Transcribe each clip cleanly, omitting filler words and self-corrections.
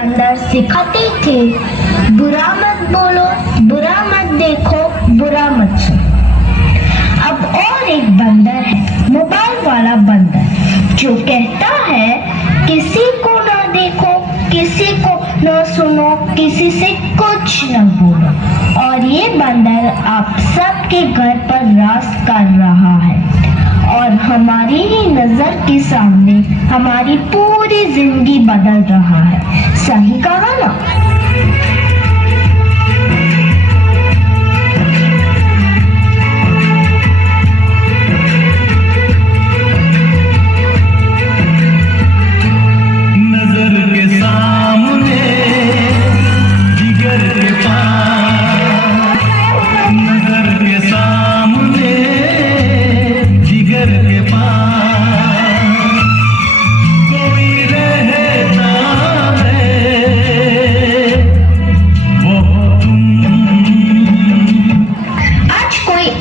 अंदर सिखाते थे, बुरा मत बोलो, बुरा मत देखो, बुरा मत सुनो। अब और एक बंदर है, मोबाइल वाला बंदर, जो कहता है किसी को ना देखो, किसी को न सुनो, किसी से कुछ न बोलो। और ये बंदर आप सबके घर पर राज कर रहा है और हमारी ही नजर के सामने हमारी पूरी जिंदगी बदल रहा है। सही कहा ना?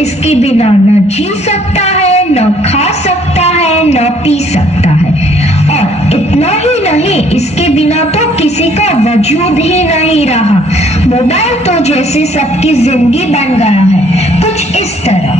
इसके बिना न जी सकता है, न खा सकता है, न पी सकता है। और इतना ही नहीं, इसके बिना तो किसी का वजूद ही नहीं रहा। मोबाइल तो जैसे सबकी जिंदगी बन गया है, कुछ इस तरह।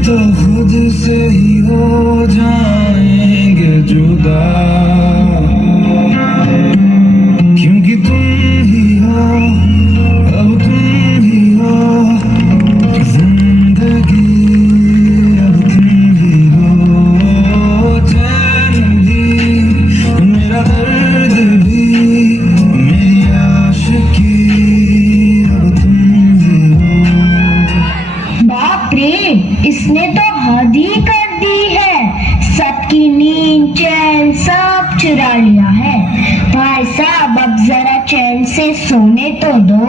तो खुद से ही हो जाएंगे जुदा, क्योंकि तुम ही हो, अब तुम ही हो जिंदगी, अब तुम ही हो चैन भी, मेरा दर्द भी, मेरी आशिकी, अब तुम ही हो। बाप रे, इसने तो हद ही कर दी है। सबकी नींद चैन सब चुरा लिया है। भाई साहब, अब जरा चैन से सोने तो दो।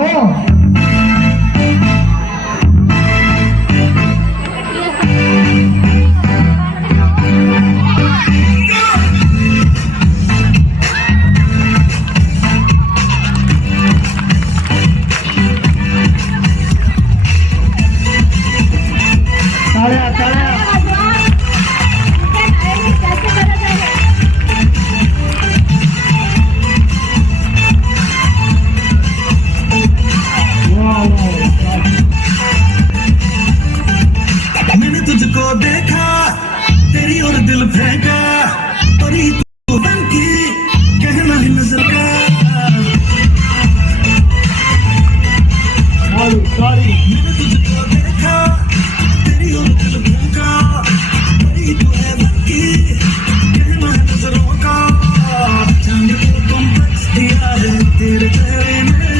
मैंने तुझको देखा, तेरी और दिल फेंका, परी तू बन की कहना ही नजर का। मैंने तुझको देखा, तेरी और दिल फेंका, परी तू है बन की कहना है नजरों का। चांद को कॉम्प्लेक्स दिया है तेरे चेहरे ने,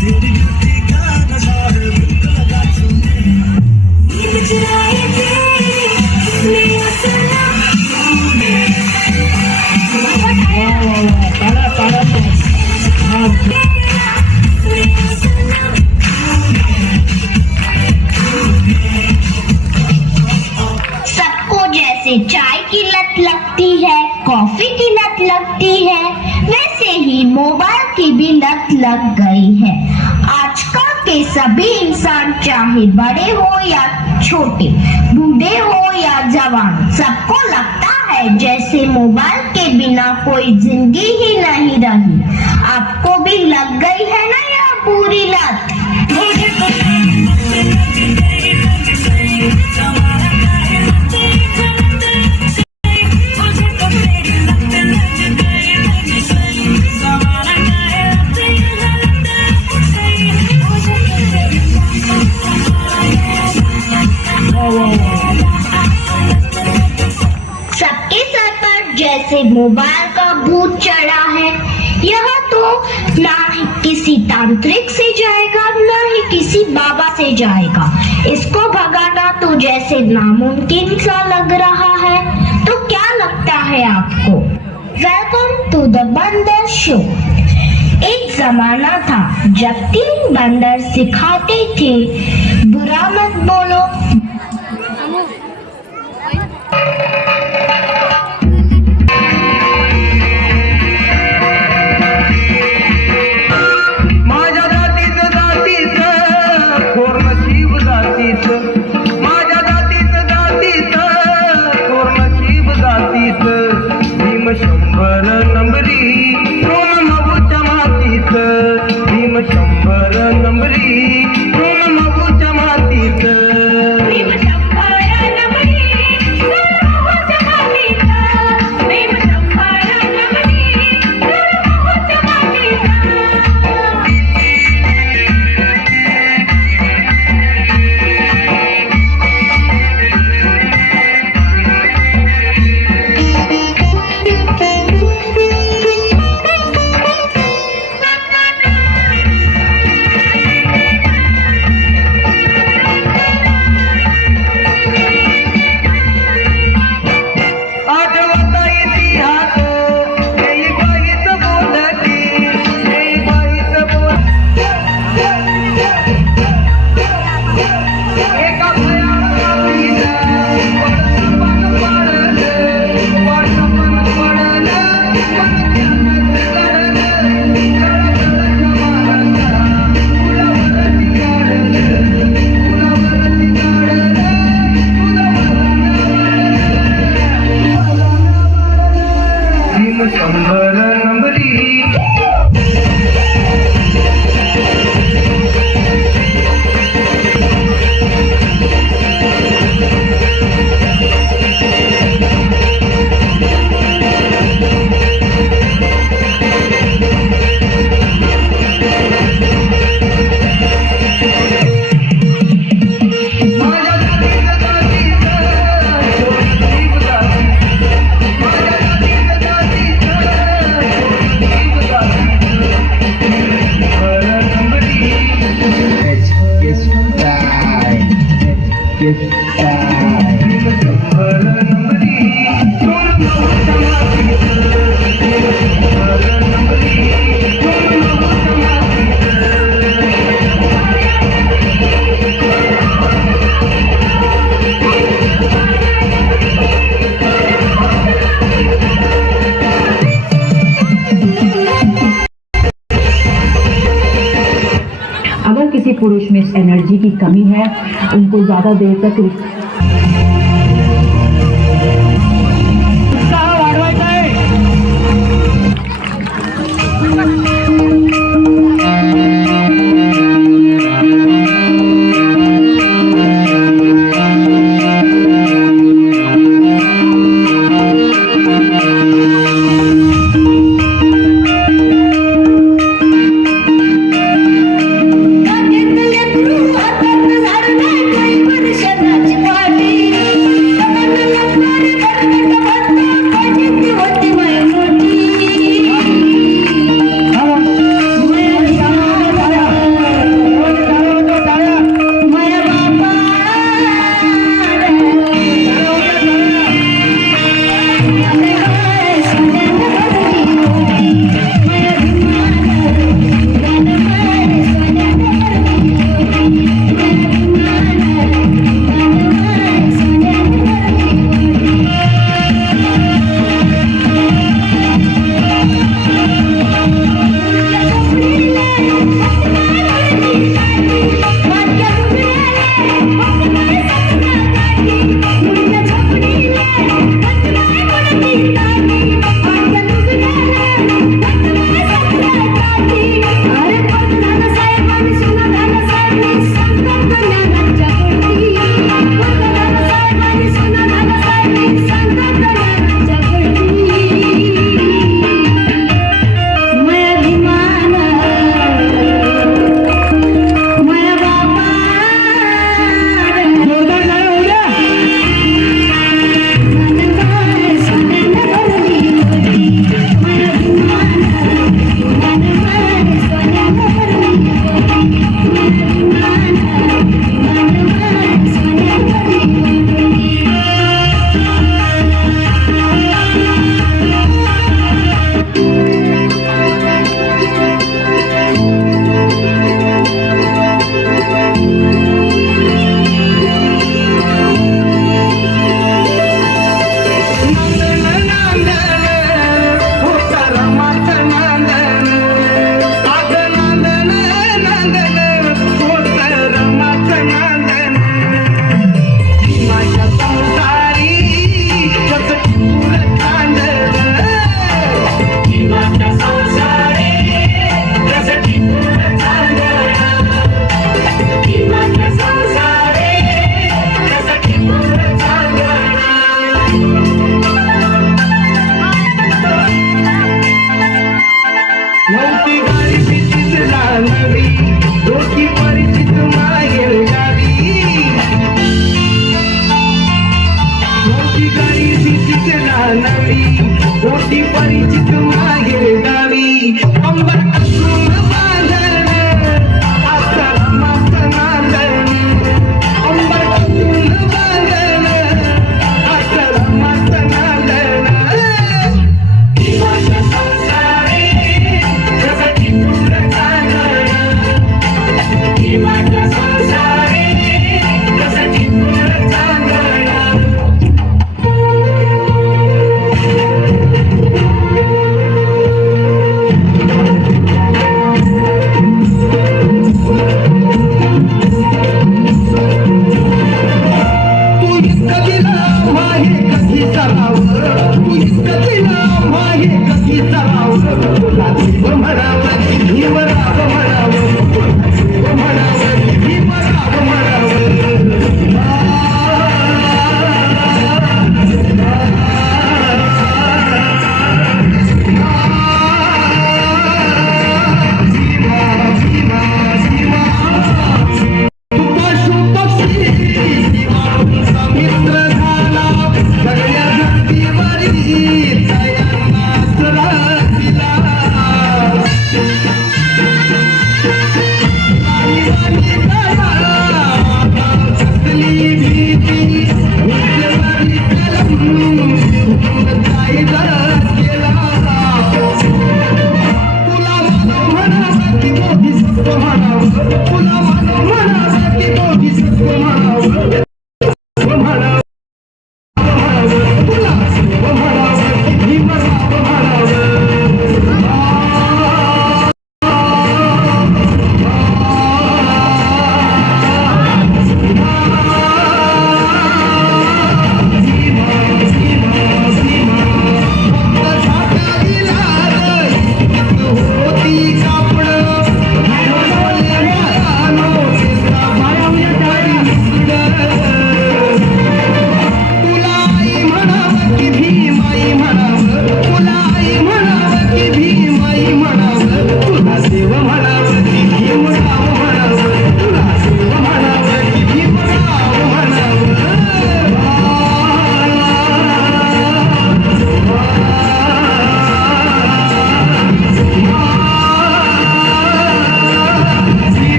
तेरी ब्यूटी का नशा है दिल का लगा छूने। सबको जैसे चाय की लत लगती है, कॉफी की लत लगती है, वैसे ही मोबाइल की भी लत लग गई है। आजकल के सभी इंसान, चाहे बड़े हो या छोटे, बूढ़े हो या जवान, सबको लगता है जैसे मोबाइल के बिना कोई जिंदगी ही नहीं रही। आपको भी लग गई है ना यह पूरी लत? सबके सर पर जैसे मोबाइल का भूत चढ़ा है। यह तो ना ही किसी तांत्रिक से जाएगा, ना ही किसी बाबा से जाएगा। इसको भगाना तो जैसे नामुमकिन सा लग रहा है। तो क्या लगता है आपको? वेलकम टू द बंदर शो। एक जमाना था जब 3 बंदर सिखाते थे, बुरा मत बोलो। माझ्या जातीचं थोर नशीब जातीचं, माझ्या जातीचं थोर नशीब जातीचं, भीम 100 नंबरी सोन मगूच्या मातीचं, भीम 100 नंबरी सोन मगूच्या मातीचं. भीम 100 नंबरी. अगर किसी पुरुष में इस एनर्जी की कमी है, उनको ज्यादा देर तक झाड नाही, काही वर्षाची वाटी.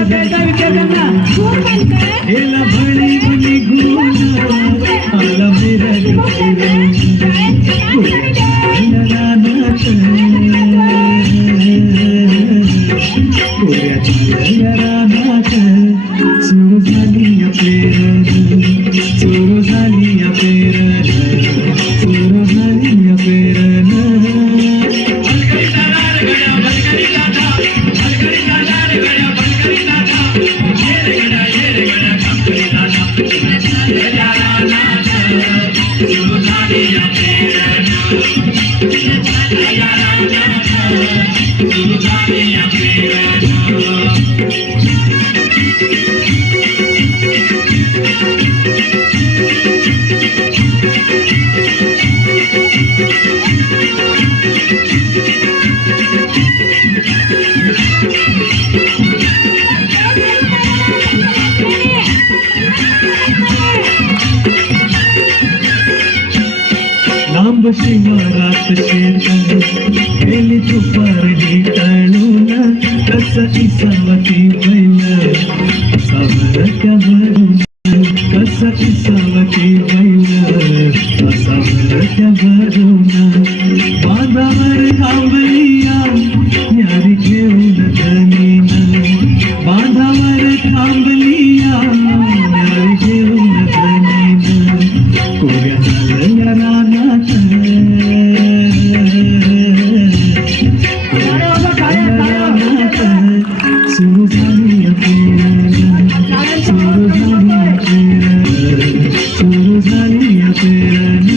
द्यायचा विचार करना हेला भळी निघून आला मेरा रानात सुरू झाली पेरण सुरू झाली पेरण सुरू झाली पेरण लांब शिवारात शेतात गेली तुपारली टाळून कसा इसावती बैल सावरत्या भरून कसा इसावती बैल सावरत्या भरून बांधावर थांबलिया न्यारी घेऊन धनीन बांधावर थांबलिया न्यारी घेऊन धनीन कोऱ्या झाल्या रानात सुरू झाली पेरण सुरू झाली पेरण सुरू झाली पेरण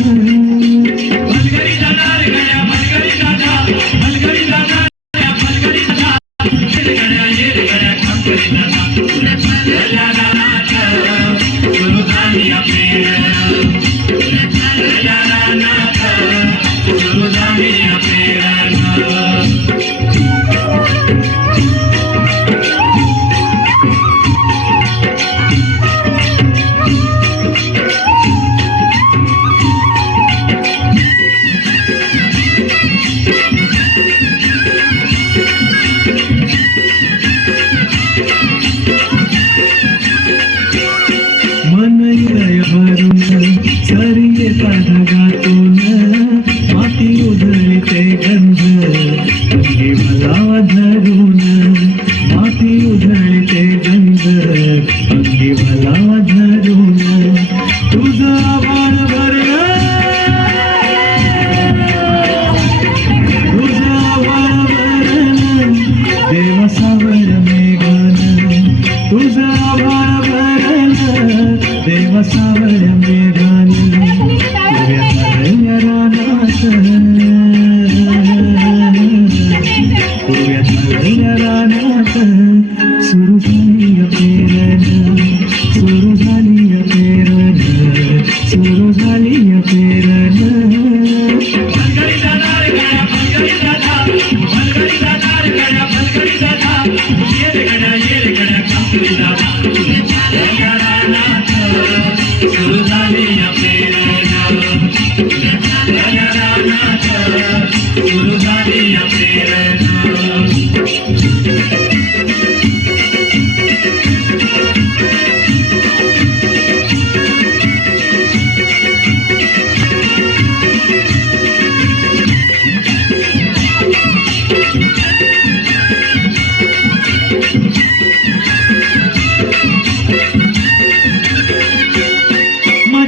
सरिये धागातून माती उधळते गंध अंगी भलावा धरून माती उधळते गंध अंगी भलावा धरून तुझं आभाळ भरलं तुझं आभाळ भरलं देवा सावर मेघान तुझं आभाळ भरलं देवा सावर मेघान रानात सुरू झाली पेरण सुरू झाली पेरण सुरू झाली पेरण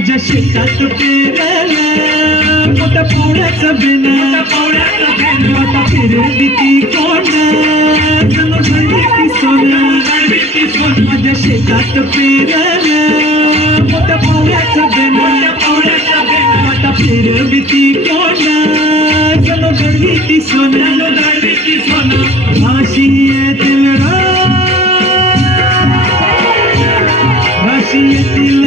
माझ्या शेतात पेरलं मोठ्या पावड्याचं बेन आता फिरली ती कोण जणू ती सोनं माझ्या शेतात पेरलं मोठ्या पावड्याचं बेन आता फिरली ती कोण जणू ती सोनं अशी येतील राशी येतील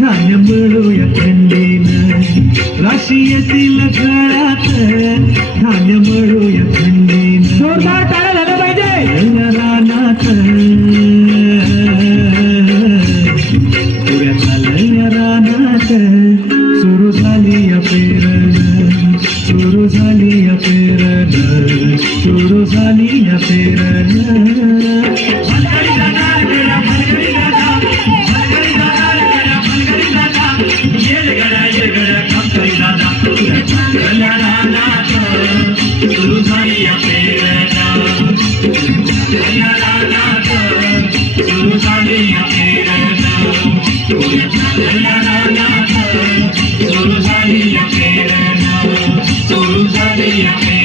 धान्य मिळूया थंडीनं राशी येतील घरात धान्य मिळूया थंडीनं जोरदार टाळ्या झाल्या पाहिजे रानात पुऱ्या चालल्या रानात सुरू झाली पेरण सुरू झाली पेरण सुरू झाली पेरण घेऊया चालणारा नाथ सुरू झाली या प्रेरणा सुरू झाली या प्रेरणा